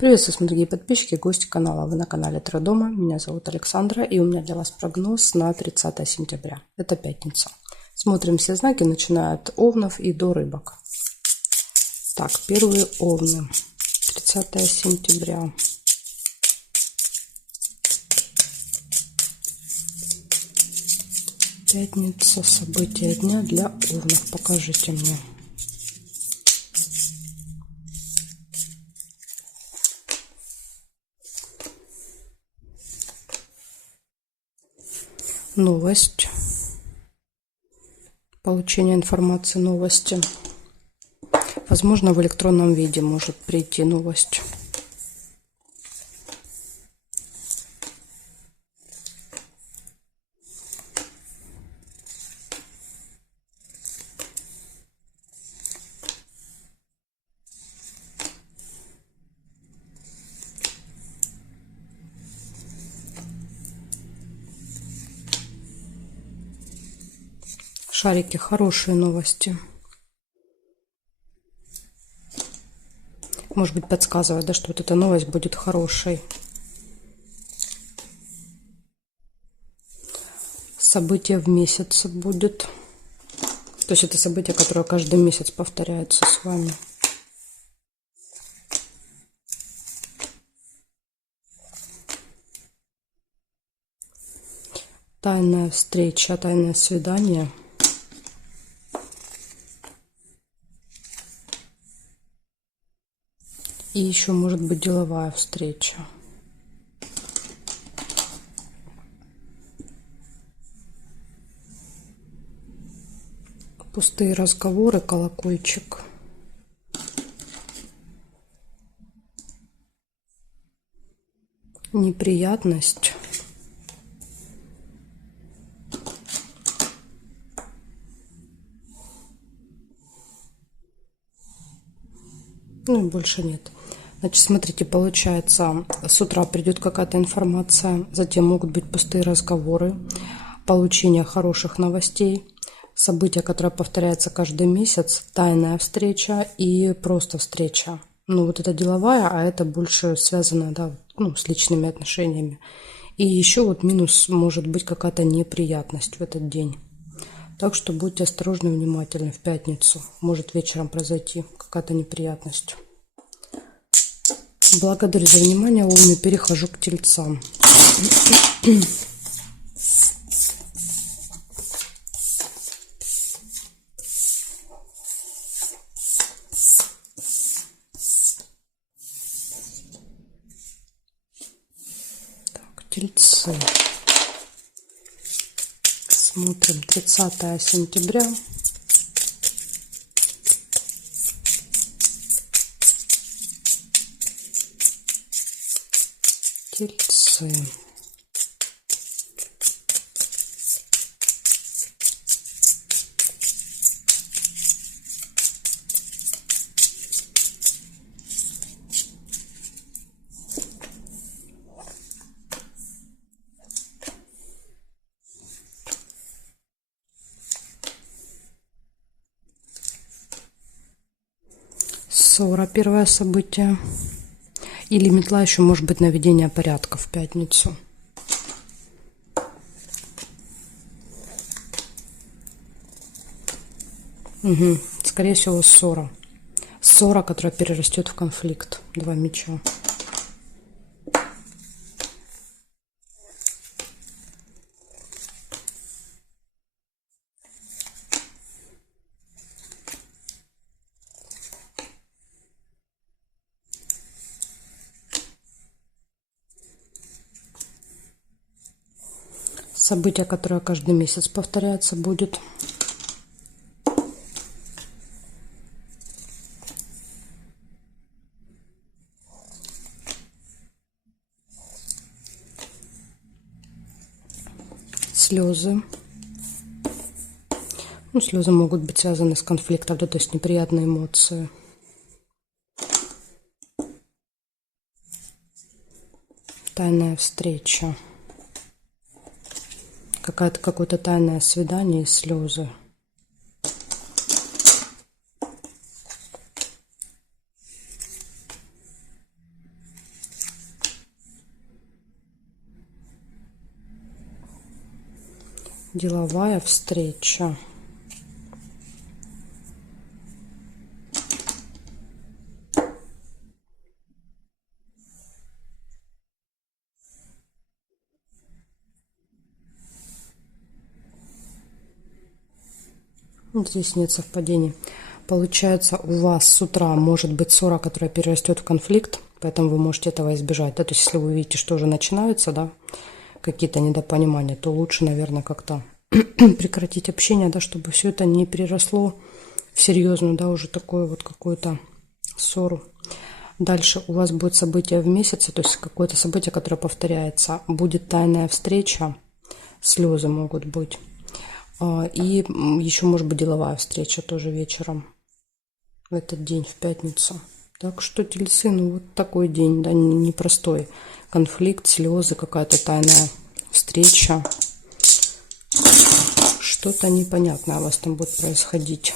Приветствую, дорогие подписчики, гости канала. Вы на канале Таро Дома. Меня зовут Александра, и у меня для вас прогноз на 30 сентября. Это пятница. Смотрим все знаки, начиная от овнов и до рыбок. Так, первые овны. 30 сентября. Пятница. События дня для овнов. Покажите мне. Новость. Получение информации, новости. Возможно, в электронном виде может прийти новость. Шарики, хорошие новости. Может быть, подсказывает, да, что вот эта новость будет хорошей. Событие в месяц будет. То есть это событие, которое каждый месяц повторяется с вами. Тайная встреча, тайное свидание. И еще может быть деловая встреча. Пустые разговоры, колокольчик. Неприятность. Ну и больше нет. Значит, смотрите, получается, с утра придет какая-то информация, затем могут быть пустые разговоры, получение хороших новостей, событие, которое повторяется каждый месяц, тайная встреча и просто встреча. Ну, вот это деловая, а это больше связано, да, ну, с личными отношениями. И еще вот минус может быть какая-то неприятность в этот день. Так что будьте осторожны и внимательны в пятницу. Может вечером произойти какая-то неприятность. Благодарю за внимание. Овны, перехожу к тельцам. Так, тельцы. Смотрим 30 сентября. Тельцы. Ссора, первое событие. Или метла, еще может быть наведение порядка в пятницу. Угу. Скорее всего, ссора. Ссора, которая перерастет в конфликт. Два меча. Событие, которое каждый месяц повторяется, будет. Слезы. Ну, слезы могут быть связаны с конфликтом, да, то есть неприятные эмоции. Тайная встреча. Какое-то тайное свидание и слезы. Деловая встреча. Здесь нет совпадений. Получается, у вас с утра может быть ссора, которая перерастет в конфликт, поэтому вы можете этого избежать. Да? То есть, если вы видите, что уже начинаются, да, какие-то недопонимания, то лучше, наверное, как-то прекратить общение, да, чтобы все это не переросло в серьезную, да, уже такую вот какую-то ссору. Дальше у вас будет событие в месяце, то есть какое-то событие, которое повторяется. Будет тайная встреча, слезы могут быть. И еще может быть деловая встреча тоже вечером в этот день, в пятницу. Так что, тельцы, ну вот такой день, да, непростой. Конфликт, слезы, какая-то тайная встреча. Что-то непонятное у вас там будет происходить.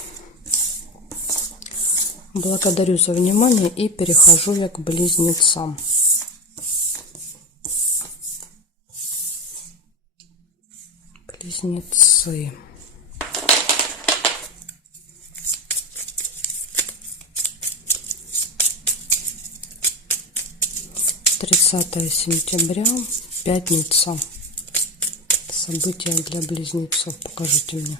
Благодарю за внимание и перехожу я к близнецам. Близнецы. Тридцатое сентября, пятница. События для близнецов. Покажите мне.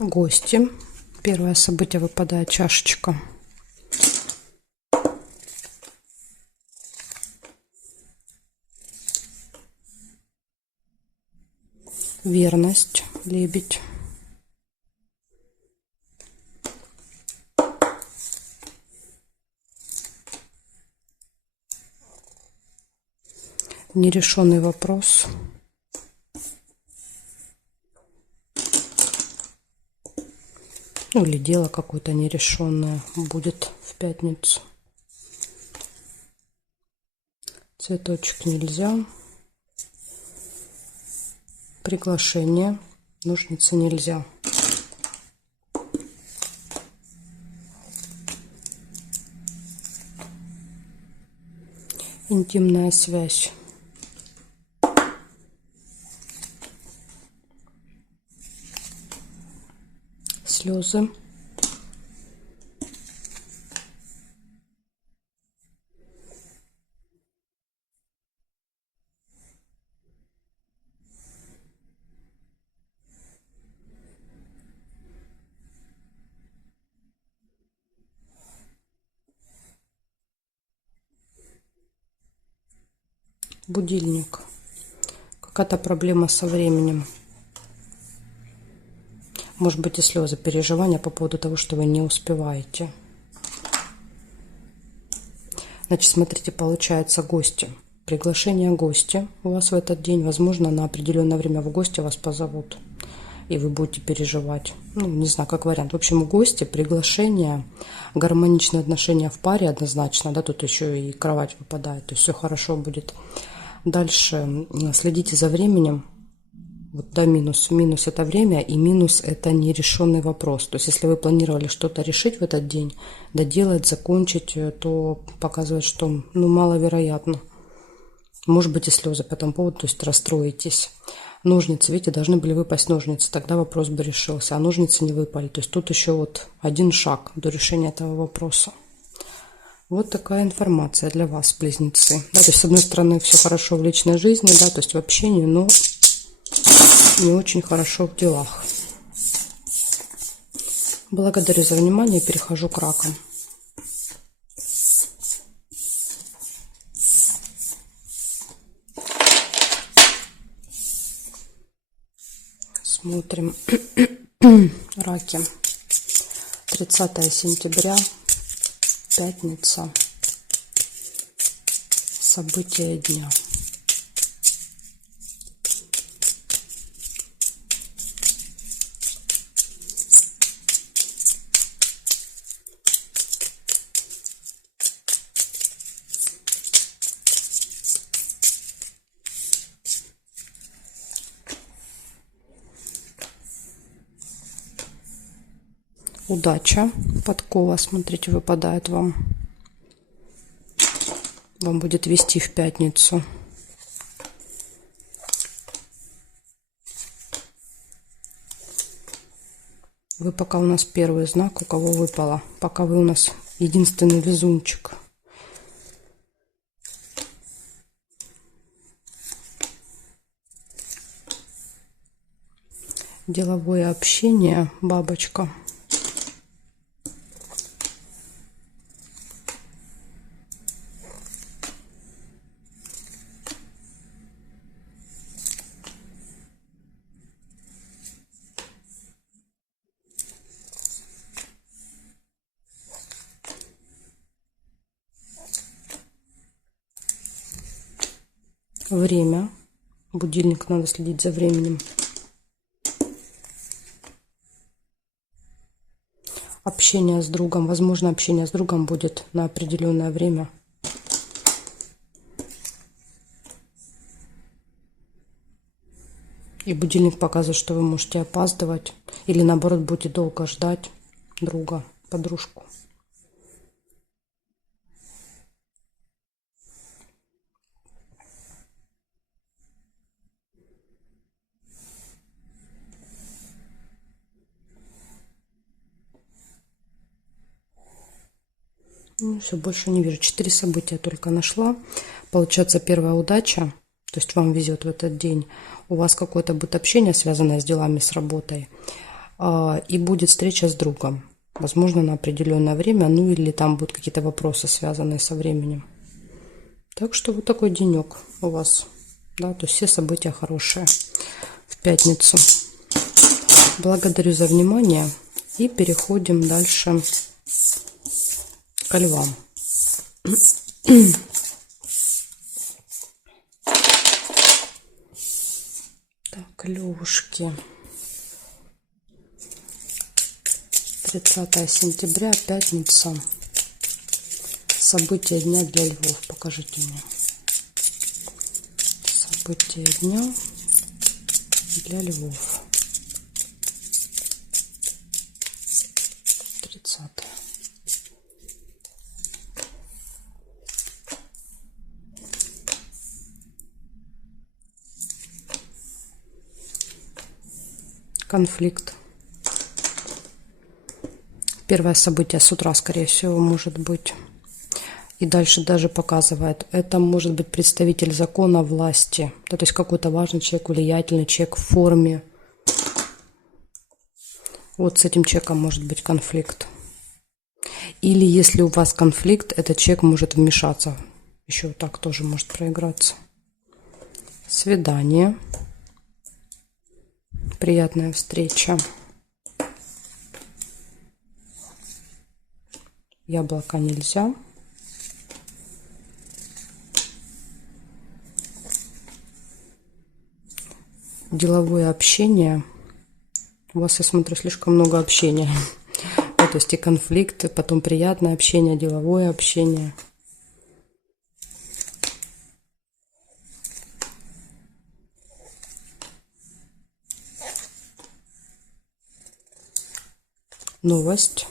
Гости. Первое событие выпадает чашечка. Верность. Лебедь. Нерешенный вопрос. Ну, или дело какое-то нерешенное будет в пятницу. Цветочек нельзя. Приглашение. Ножницы нельзя. Интимная связь. Слезы. Будильник. Какая-то проблема со временем. Может быть и слезы, переживания по поводу того, что вы не успеваете. Значит, смотрите, получается гости. Приглашение гостя у вас в этот день. Возможно, на определенное время в гости вас позовут. И вы будете переживать. Ну, не знаю, как вариант. В общем, гости, приглашение, гармоничные отношения в паре однозначно. Да, тут еще и кровать выпадает. То есть все хорошо будет. Дальше следите за временем. Вот, да, минус. Минус – это время, и минус – это нерешенный вопрос. То есть, если вы планировали что-то решить в этот день, доделать, закончить, то показывает, что, ну, маловероятно. Может быть и слезы по этому поводу, то есть расстроитесь. Ножницы, видите, должны были выпасть ножницы, тогда вопрос бы решился. А ножницы не выпали. То есть, тут еще вот один шаг до решения этого вопроса. Вот такая информация для вас, близнецы. Да, то есть, с одной стороны, все хорошо в личной жизни, да, то есть в общении, но не очень хорошо в делах. Благодарю за внимание. Перехожу к ракам. Смотрим. Раки. 30 сентября. Пятница. События дня. Удача, подкова, смотрите, выпадает вам. Вам будет вести в пятницу. Вы пока у нас первый знак, у кого выпало. Пока вы у нас единственный везунчик. Деловое общение, бабочка. Время. Будильник, надо следить за временем. Общение с другом. Возможно, общение с другом будет на определенное время. И будильник показывает, что вы можете опаздывать. Или наоборот, будете долго ждать друга, подружку. Ну, все, больше не вижу. 4 события только нашла. Получается, первая удача. То есть вам везет в этот день. У вас какое-то будет общение, связанное с делами, с работой. И будет встреча с другом. Возможно, на определенное время. Ну, или там будут какие-то вопросы, связанные со временем. Так что вот такой денек у вас. Да, то есть все события хорошие в пятницу. Благодарю за внимание. И переходим дальше ко львам. Так, львушки. 30 сентября, пятница. События дня для львов. Покажите мне. События дня для львов. 30. Конфликт. Первое событие с утра, скорее всего, может быть. И дальше даже показывает, это может быть представитель закона, власти. Да, то есть какой-то важный человек, влиятельный человек в форме. Вот с этим человеком может быть конфликт. Или если у вас конфликт, этот человек может вмешаться. Еще так тоже может проиграться. Свидание. Приятная встреча. Яблоко нельзя. Деловое общение. У вас, я смотрю, слишком много общения. То есть и конфликты, потом приятное общение, деловое общение. Новость.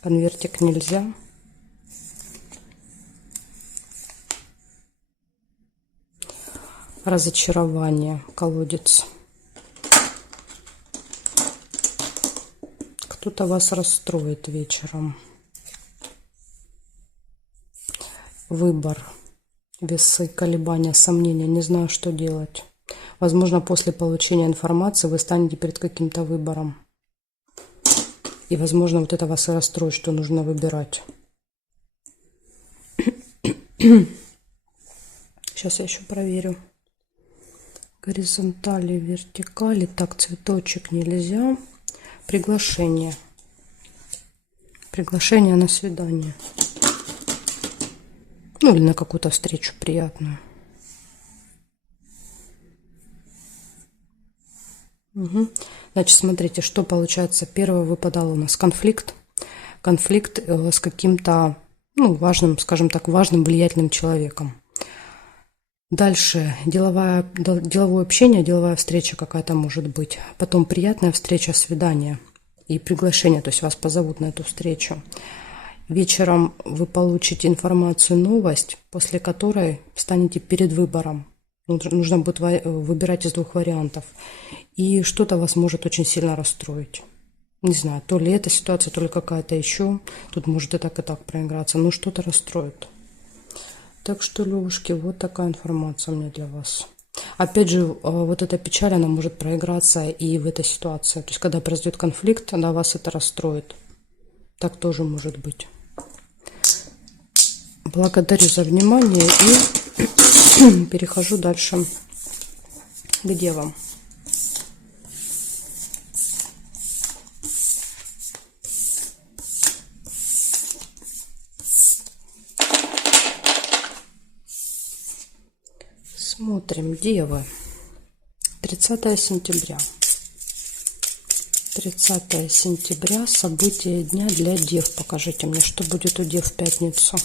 Конвертик нельзя. Разочарование. Колодец. Кто-то вас расстроит вечером. Выбор. Весы, колебания, сомнения. Не знаю, что делать. Возможно, после получения информации вы станете перед каким-то выбором. И, возможно, вот это вас и расстроит, что нужно выбирать. Сейчас я еще проверю. Горизонтали, вертикали. Так, цветочек нельзя. Приглашение. Приглашение на свидание. Ну, или на какую-то встречу приятную. Угу. Значит, смотрите, что получается. Первое выпадало у нас конфликт. Конфликт с каким-то, ну, важным, скажем так, важным, влиятельным человеком. Дальше деловое общение, деловая встреча какая-то может быть. Потом приятная встреча, свидание и приглашение, то есть вас позовут на эту встречу. Вечером вы получите информацию, новость, после которой станете перед выбором. Нужно будет выбирать из двух вариантов. И что-то вас может очень сильно расстроить. Не знаю, то ли эта ситуация, то ли какая-то еще. Тут может и так проиграться, но что-то расстроит. Так что, Левушки, вот такая информация у меня для вас. Опять же, вот эта печаль, она может проиграться и в этой ситуации. То есть, когда произойдет конфликт, да, вас это расстроит. Так тоже может быть. Благодарю за внимание и перехожу дальше к девам. Смотрим, девы. 30 сентября. 30 сентября. События дня для дев. Покажите мне, что будет у дев в пятницу.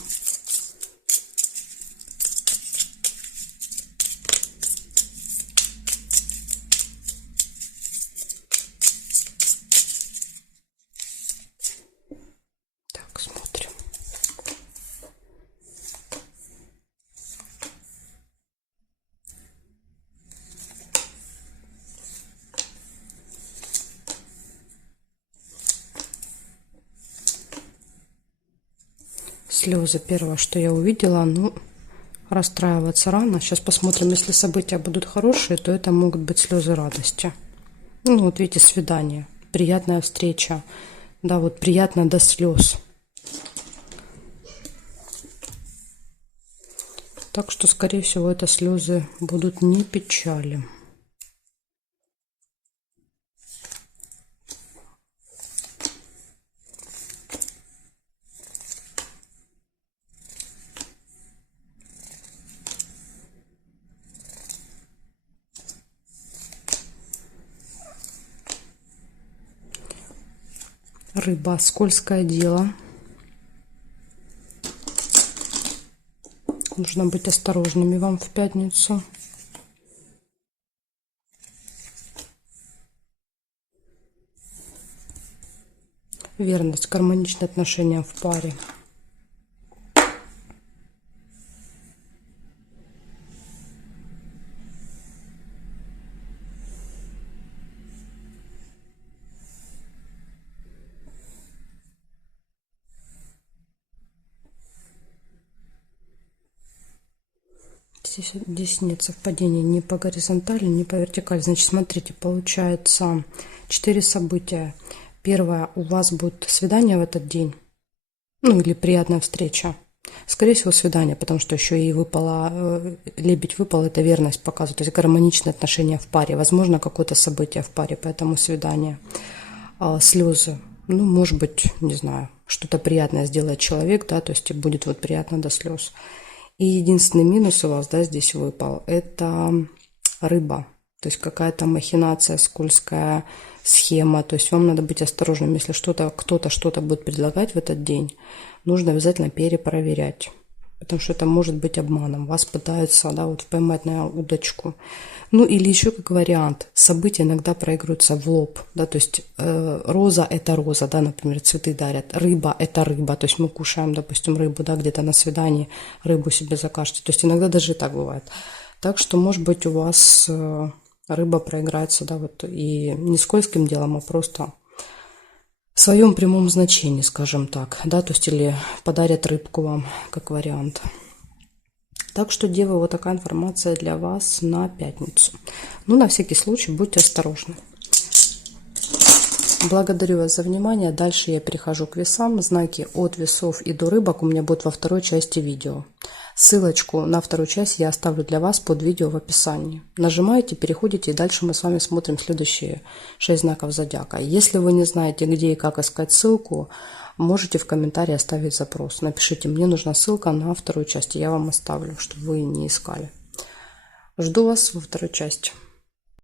Так, смотрим. Слезы. Первое, что я увидела, ну, расстраиваться рано. Сейчас посмотрим, если события будут хорошие, то это могут быть слезы радости. Ну, вот видите, свидание, приятная встреча. Да, вот приятно до слез. Так что, скорее всего, это слезы будут не печали. Рыба, скользкое дело. Нужно быть осторожными вам в пятницу. Верность, гармоничные отношения в паре. Здесь нет совпадения ни по горизонтали, ни по вертикали. Значит, смотрите, получается 4 события. Первое, у вас будет свидание в этот день. Ну, или приятная встреча. Скорее всего, свидание, потому что еще и выпало, лебедь выпал, это верность показывает. То есть гармоничные отношения в паре. Возможно, какое-то событие в паре, поэтому свидание. Слезы. Ну, может быть, не знаю, что-то приятное сделает человек, да, то есть будет вот приятно до слез. И единственный минус у вас, да, здесь выпал, это рыба. То есть какая-то махинация, скользкая схема. То есть вам надо быть осторожным. Если кто-то что-то будет предлагать в этот день, нужно обязательно перепроверять. Потому что это может быть обманом. Вас пытаются, да, вот поймать на удочку. Ну или еще как вариант. События иногда проигрываются в лоб. Да, то есть роза – это роза, да, например, цветы дарят. Рыба – это рыба. То есть мы кушаем, допустим, рыбу, да, где-то на свидании рыбу себе закажете. То есть иногда даже так бывает. Так что, может быть, у вас рыба проиграется, да, вот и не скользким делом, а просто в своем прямом значении, скажем так, да, то есть или подарят рыбку вам, как вариант. Так что, девы, вот такая информация для вас на пятницу. Ну, на всякий случай, будьте осторожны. Благодарю вас за внимание. Дальше я перехожу к весам. Знаки от весов и до рыбок у меня будут во второй части видео. Ссылочку на вторую часть я оставлю для вас под видео в описании. Нажимаете, переходите, и дальше мы с вами смотрим следующие 6 знаков зодиака. Если вы не знаете, где и как искать ссылку, можете в комментарии оставить запрос. Напишите, мне нужна ссылка на вторую часть, и я вам оставлю, чтобы вы не искали. Жду вас во второй части.